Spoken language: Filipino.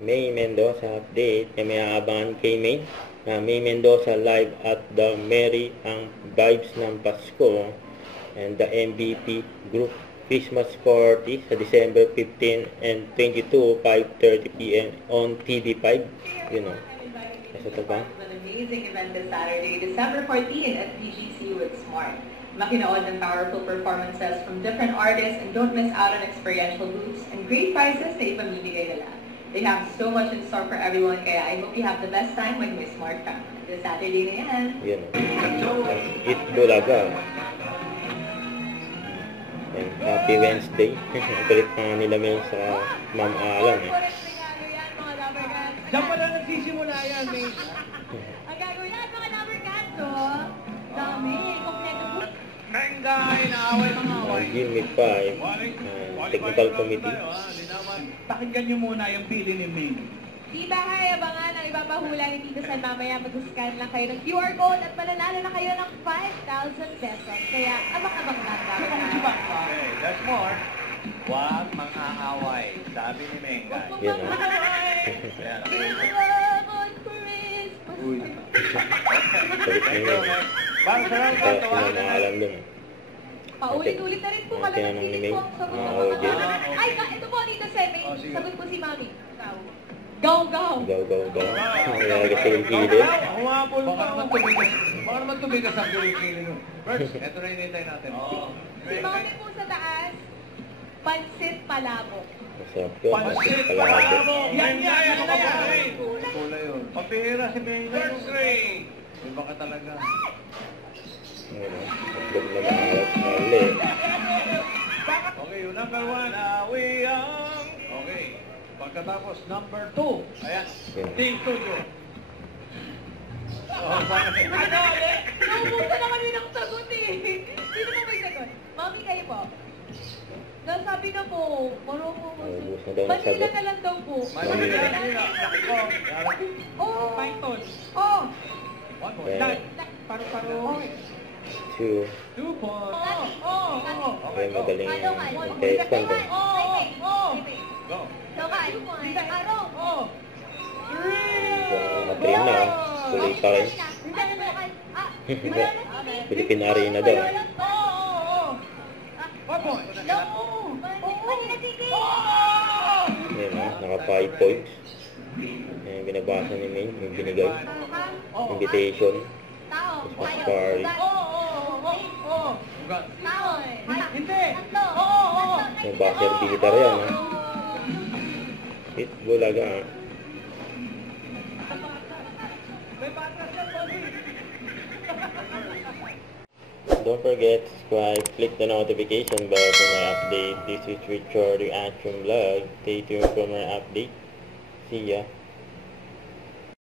May Mendoza update. May aabangan kay May. May Mendoza live at the Merry ang vibes ng Pasko. And the MVP group Christmas party sa December 15 and 22, 5:30 p.m. on TV5. You know. Kasi ito ba? An amazing event this Saturday, December 14 at BGC with Smart. Makinood ng powerful performances from different artists and don't miss out on experiential booths and great prizes na ipamibigay nila. They have so much in store for everyone, kaya I hope you have the best time when may Smart ka. This Saturday na yan. Yan. Eat Bulaga. And Happy Wednesday. Kulit na nila may sa Ma'am Alan eh. Diyan pa lang nagsisimula yan, May. Ang gagawin natin mga number canto. Dami, kompleto po. Mengay, naaway mga away. Jimmy 5, Technical Committee. Pakinggan nyo muna yung pili ni May. Di ba kaya abangan ang ipapahula ni Tito San mamaya mag-scan lang kayo ng QR code at mananalo na kayo ng 5,000 pesos. Kaya abang-abang lang dapat. Okay, that's more. Huwag mang-aaway, sabi ni Mengay. Yan o. Uy. Kulit na yun. Para sa lang Kaya ito, sinamaalam dun eh. Paulit-ulit na rin po. Tinanong ni May. Kalalakitin po ang sagot ng OJ. mga Ay, ito po dito, Sebe. Oh, sige. Sagot po si Mami. Go, go. Gaw, gaw, gaw. Nalagay sa yung kilid. Humapol pa. Baka naman tumigas ang pili nun. First, ito na hinintay natin. Si Mami po sa taas, pansit palabok. Masarap yun. Pansit Palabok. Yan, ano ka ba? Kulay yun. Papihira si Mengay. First ring. Iba ka talaga. Ayun o. Itlog na maalat. Mali. Okay, yung number 1, Awiyang. Okay. Pagkatapos, number 2. Ayan. Yan. Team Studio. Oh, bakit? Naubusan na kami ng sagot eh. Sino po may sagot? Mami, kayo po. Nasabi na po. Marunong po. Naubos na daw ng Manila sagot. na lang daw po. Manila. Oh. Python. Oh. One more. Kaya, Paru-paro. 2. 2 points. Okay, magaling Ano nga? yung test ko. Go. Oh. Matrain na. Tuloy pa rin. Philippine Arena daw. One point. Ayan o. Naka 5 points. Ayan, binabasa ni May. Yung binigay. Invitation. Christmas party. Ugat. Hindi. Yung buzzer beater yan ha. Hit Bulaga ha. Don't forget to subscribe, click the notification bell for my update. This is Richard Reaction Vlog. Stay tuned for my update. See ya.